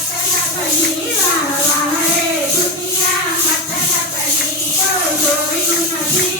Thank you.